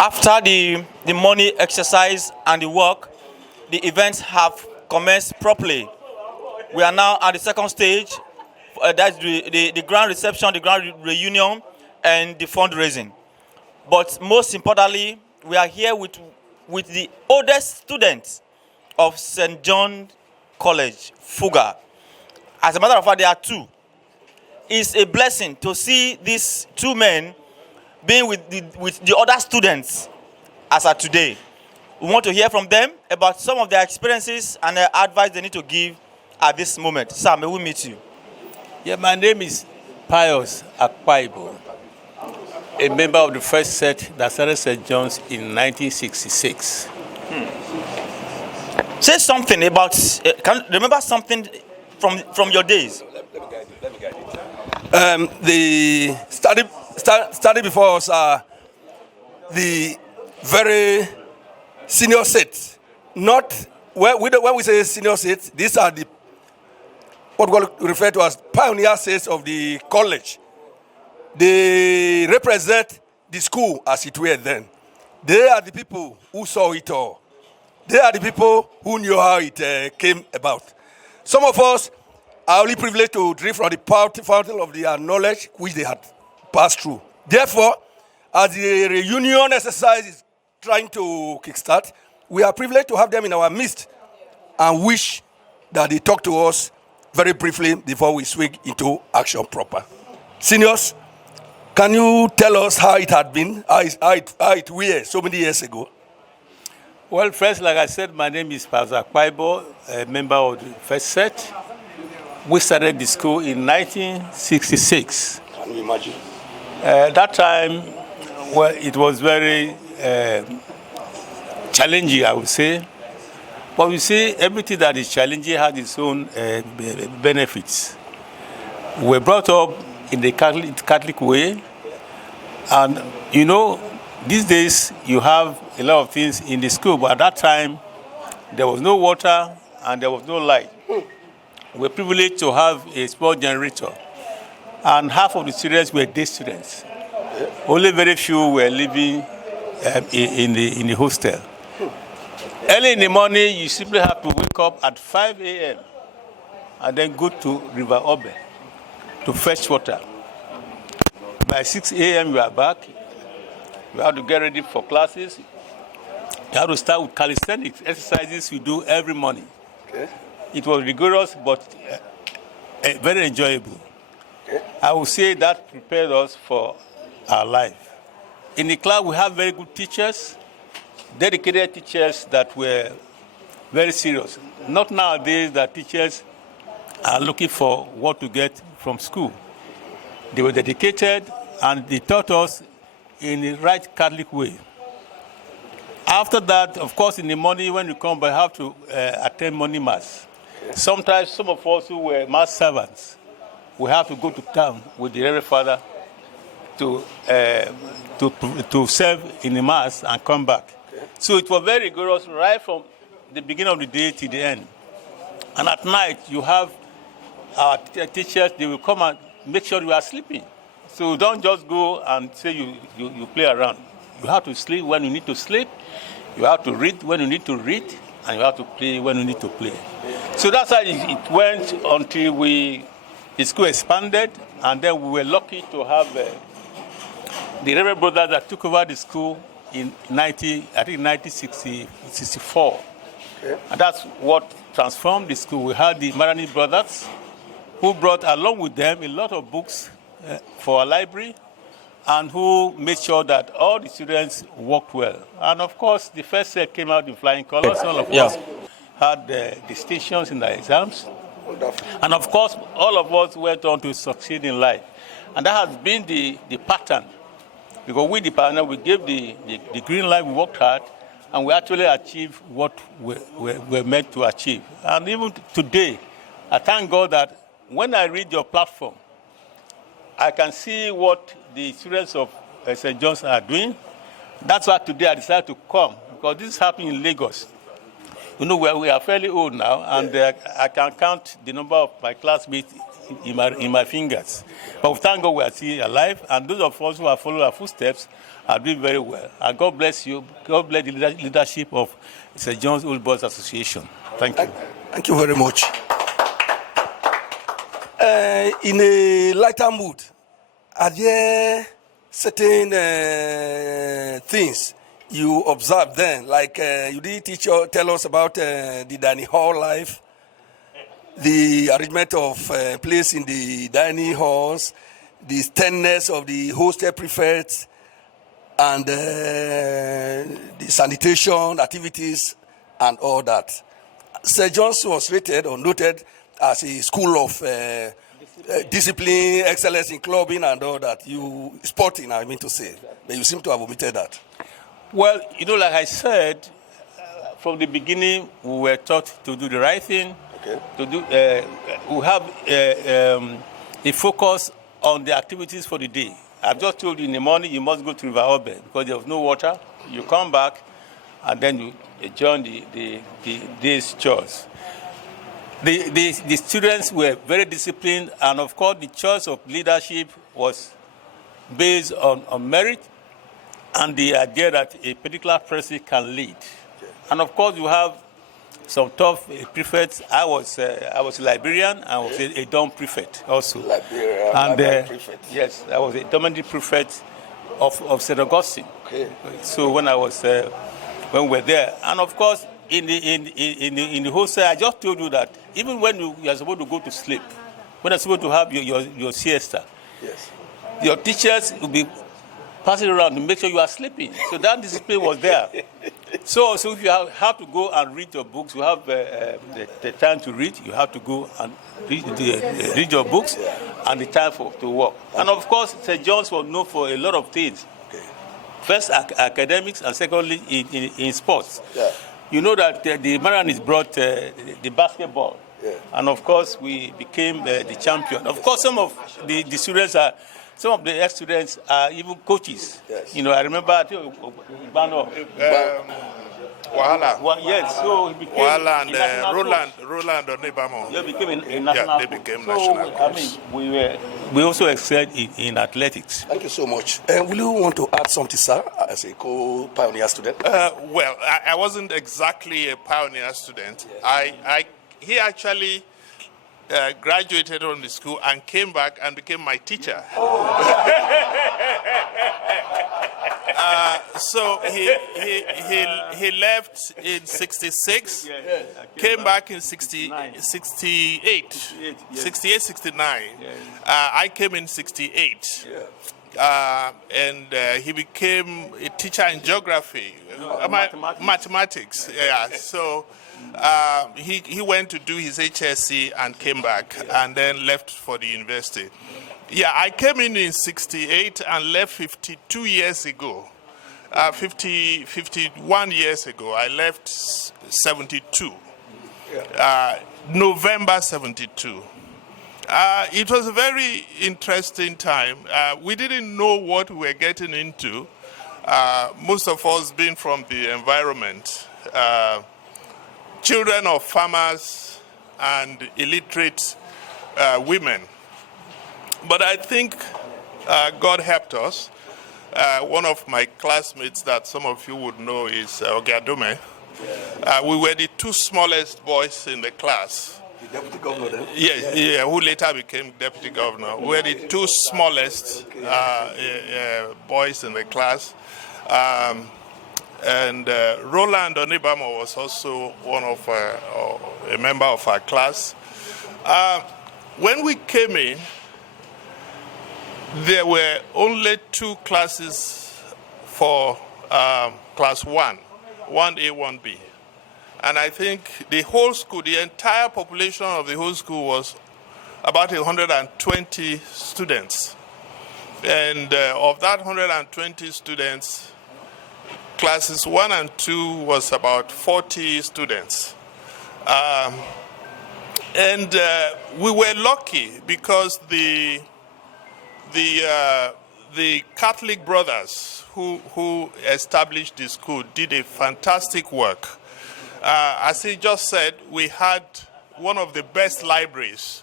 After the morning exercise and the work, the events have commenced properly. We are now at the second stage. That's the grand reception, the grand reunion, and the fundraising. But most importantly, we are here with the oldest students of St. John College, Fugar. As a matter of fact, there are two. It's a blessing to see these two men being with the other students as of today. We want to hear from them about some of their experiences and the advice they need to give at this moment. Sir, may we meet you? Yeah, my name is Pius Akpaibo, a member of the first set that started St. John's in 1966. Say something about, can you remember something from your days? Let me get it. The study before us are the very senior set. Not when we say senior set, these are the what we refer to as pioneer sets of the college. They represent the school as it were then. They are the people who saw it all. They are the people who knew how it came about. Some of us are only privileged to drink from the fountain of their knowledge which they had passed through. Therefore, as the reunion exercise is trying to kickstart, we are privileged to have them in our midst and wish that they talk to us very briefly before we swing into action proper. Seniors, can you tell us how it had been, how it was so many years ago? Well, first, like I said, my name is Pius Akpaibo, a member of the first set. We started the school in 1966. Can you imagine? That time, well, it was very challenging, I would say. But we see everything that is challenging has its own benefits. We were brought up in the Catholic way. And, you know, these days you have a lot of things in the school. But at that time, there was no water and there was no light. We were privileged to have a small generator. And half of the students were day students. Only very few were living in the hostel. Early in the morning, you simply have to wake up at 5 a.m. and then go to River Obe to fetch water. By 6 a.m. you are back. You have to get ready for classes. You have to start with calisthenics exercises we do every morning. Okay. It was rigorous but very enjoyable. Okay. I would say that prepared us for our life. In the class, we have very good teachers, dedicated teachers that were very serious. Not nowadays that teachers are looking for what to get from school. They were dedicated and they taught us in the right Catholic way. After that, of course, in the morning when you come, we have to attend morning mass. Sometimes some of us who were mass servants, we have to go to town with the Reverend Father to serve in the mass and come back. So it was very rigorous right from the beginning of the day to the end. And at night, you have our teachers, they will come and make sure you are sleeping. So don't just go and say you play around. You have to sleep when you need to sleep. You have to read when you need to read. And you have to play when you need to play. So that's how it went until the school expanded. And then we were lucky to have the Reverend brother that took over the school in 1964. Okay. And that's what transformed the school. We had the Marani brothers who brought along with them a lot of books for our library and who made sure that all the students worked well. And of course, the first set came out in flying colors. All of us had distinctions in the exams. Wonderful. And of course, all of us went on to succeed in life. And that has been the pattern. Because we, the partner, we gave the green light, we worked hard, and we actually achieved what we're meant to achieve. And even today, I thank God that when I read your platform, I can see what the students of St. John's are doing. That's why today I decided to come, because this is happening in Lagos. You know, we are fairly old now, and I can count the number of my classmates in my fingers. But thank God we are still alive, and those of us who have followed our footsteps are doing very well. And God bless you. God bless the leadership of St. John's Old Boys Association. Thank you. Thank you very much. In a lighter mood, are there certain things you observed then? Like you did tell us about the dining hall life, the arrangement of place in the dining halls, the sternness of the hostel prefects, and the sanitation activities and all that. St. John's was rated or noted as a school of discipline, excellence in clubbing and all that. Sporting, I mean to say. But you seem to have omitted that. Well, like I said, from the beginning, we were taught to do the right thing. Okay. We have a focus on the activities for the day. I've just told you in the morning you must go to River Oben because there's no water. You come back and then you join the day's chores. The students were very disciplined, and of course the choice of leadership was based on merit and the idea that a particular person can lead. And of course you have some tough prefects. I was a librarian. I was a dorm prefect also. Librarian, and prefect. Yes, I was a dormitory prefect of St. Augustine. Okay. So when we were there, and of course in the hostel, I just told you that even when you are supposed to go to sleep, when you're supposed to have your siesta, yes, your teachers will be passing around to make sure you are sleeping. So that discipline was there. So if you have to go and read your books, you have the time to read, you have to go and read your books and the time to work. And of course, St. John's was known for a lot of things. okay. First, academics, and secondly, in sports. Yeah. You know that the Maranese brought the basketball. Yeah. And of course, we became the champion. Of course, some of the students some of the ex-students are even coaches. Yes. I remember, I think, Wahala. well, yes, so he became Wahala a national and coach. Roland Onibamo. Yeah, became a national they coach. became So, national I mean, we also excelled in athletics. Thank you so much. Will you want to add something, sir, as a co-pioneer student? Well, I wasn't exactly a pioneer student. He actually graduated from the school and came back and became my teacher. So he left in 66, came back in 68, 69. I came in 68. And he became a teacher in geography, mathematics. Yeah. So he went to do his HSC and came back, and then left for the university. Yeah, I came in 68 and left 52 years ago. 51 years ago. I left 72. November 72. It was a very interesting time. We didn't know what we were getting into. Most of us being from the environment, children of farmers and illiterate women. But I think God helped us. One of my classmates that some of you would know is Ogadume. We were the two smallest boys in the class. The deputy governor then? Yeah, who later became deputy governor. We were the two smallest boys in the class. And Roland Onibamo was also one of a member of our class. When we came in, there were only two classes for class 1, 1A, 1B. And I think the whole school, the entire population of the whole school was about 120 students. And of that 120 students, classes 1 and 2 was about 40 students. And we were lucky because the Catholic brothers who established the school did a fantastic work. As he just said, we had one of the best libraries.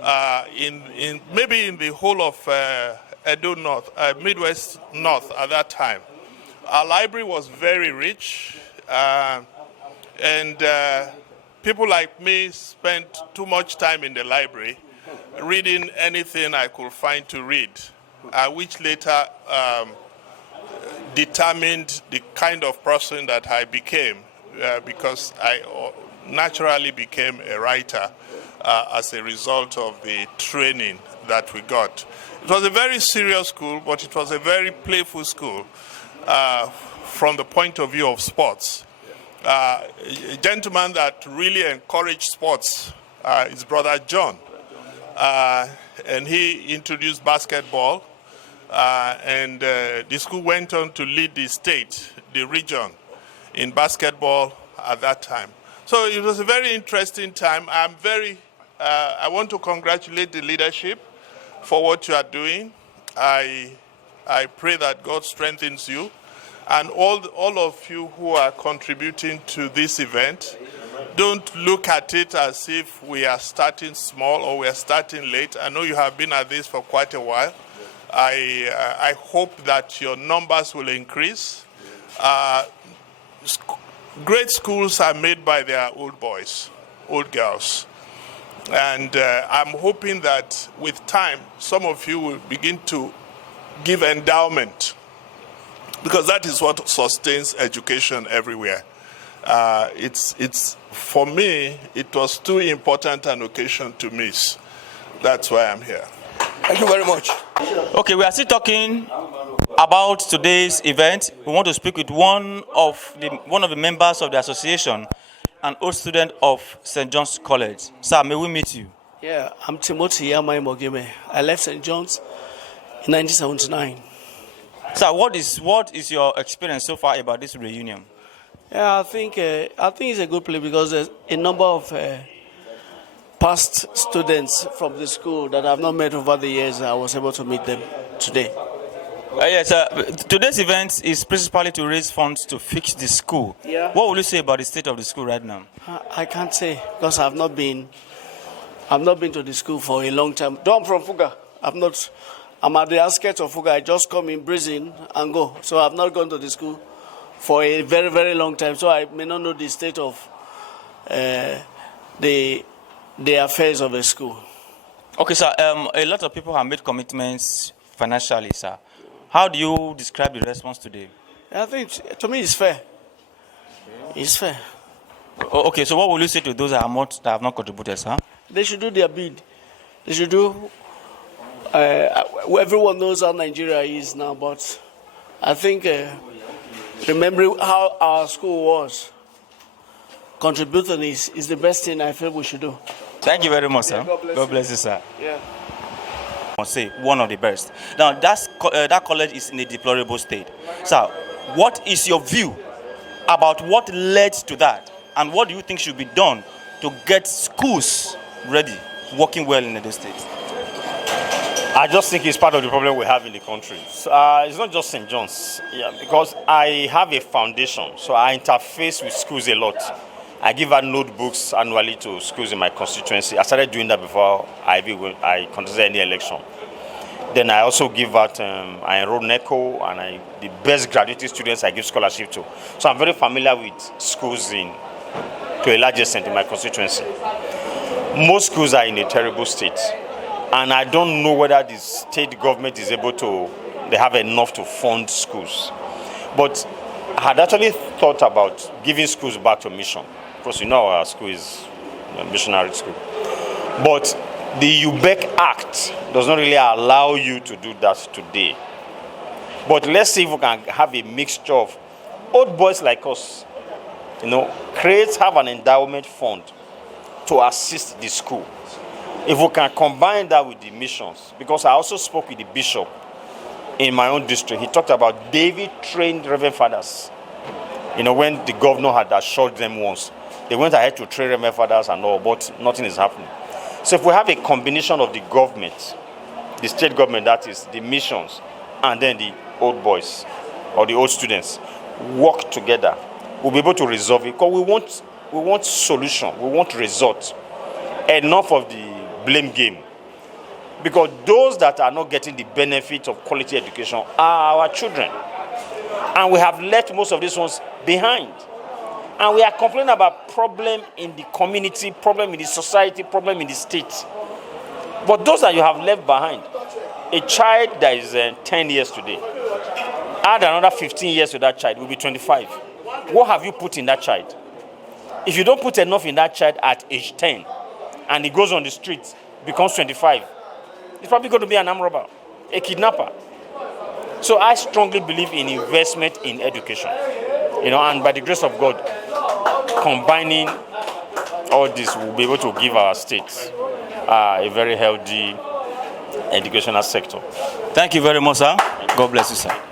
maybe in the whole of Edo North, Midwest North at that time. Our library was very rich, and people like me spent too much time in the library reading anything I could find to read, which later determined the kind of person that I became, because I naturally became a writer as a result of the training that we got. It was a very serious school, but it was a very playful school from the point of view of sports. A gentleman that really encouraged sports is Brother John. And he introduced basketball, and the school went on to lead the state, the region, in basketball at that time. So it was a very interesting time. I want to congratulate the leadership for what you are doing. I pray that God strengthens you, and all of you who are contributing to this event. Don't look at it as if we are starting small or we are starting late. I know you have been at this for quite a while. I hope that your numbers will increase. Great schools are made by their old boys, old girls. And I'm hoping that with time, some of you will begin to give endowment, because that is what sustains education everywhere. For me, it was too important an occasion to miss. That's why I'm here. Thank you very much. Okay, we are still talking about today's event. We want to speak with one of the members of the association, an old student of St. John's College. Sir, may we meet you? Yeah, I'm Timothy Yamai Mogime. I left St. John's in 1979. Sir, what is your experience so far about this reunion? Yeah, I think it's a good place because there's a number of past students from the school that I've not met over the years. I was able to meet them today. Yes, today's event is principally to raise funds to fix the school. Yeah. What will you say about the state of the school right now? I can't say because I've not been to the school for a long time. Though I'm from Fugar. I'm at the outskirts of Fugar. I just come in, breeze in, and go. So I've not gone to the school for a very, very long time. So I may not know the state of the affairs of a school. Okay, sir. A lot of people have made commitments financially, sir. How do you describe the response today? I think, to me, it's fair. It's fair. Okay, so what will you say to those that have not contributed, sir? They should do their bid. They should do. Everyone knows how Nigeria is now, but I think remembering how our school was, contributing is the best thing I feel we should do. Thank you very much, sir. Yeah, God bless you, sir. Yeah. I must say, one of the best. Now, that college is in a deplorable state. Sir, what is your view about what led to that? And what do you think should be done to get schools ready, working well in the state? I just think it's part of the problem we have in the country. So, it's not just St. John's, because I have a foundation, so I interface with schools a lot. I give out notebooks annually to schools in my constituency. I started doing that before I contested any election. Then I also give out, I enroll NECO, and the best graduating students I give scholarship to. So I'm very familiar with schools to a large extent in my constituency. Most schools are in a terrible state. And I don't know whether the state government is they have enough to fund schools. But I had actually thought about giving schools back to mission. Because our school is a missionary school. But the UBEC Act does not really allow you to do that today. But let's see if we can have a mixture of old boys like us, have an endowment fund to assist the school. If we can combine that with the missions, because I also spoke with the bishop in my own district. He talked about David trained Reverend Fathers. When the governor had assured them once, they went ahead to train Reverend Fathers and all, but nothing is happening. So if we have a combination of the government, the state government, that is, the missions, and then the old boys or the old students, work together, we'll be able to resolve it. Because we want solution, we want result. Enough of the blame game. Because those that are not getting the benefit of quality education are our children. And we have left most of these ones behind. And we are complaining about problem in the community, problem in the society, problem in the state. But those that you have left behind, a child that is 10 years today, add another 15 years to that child, will be 25. What have you put in that child? If you don't put enough in that child at age 10, and he goes on the street, becomes 25, he's probably going to be an armed robber, a kidnapper. So I strongly believe in investment in education. And by the grace of God, combining all this will be able to give our states a very healthy educational sector. Thank you very much, sir. God bless you, sir.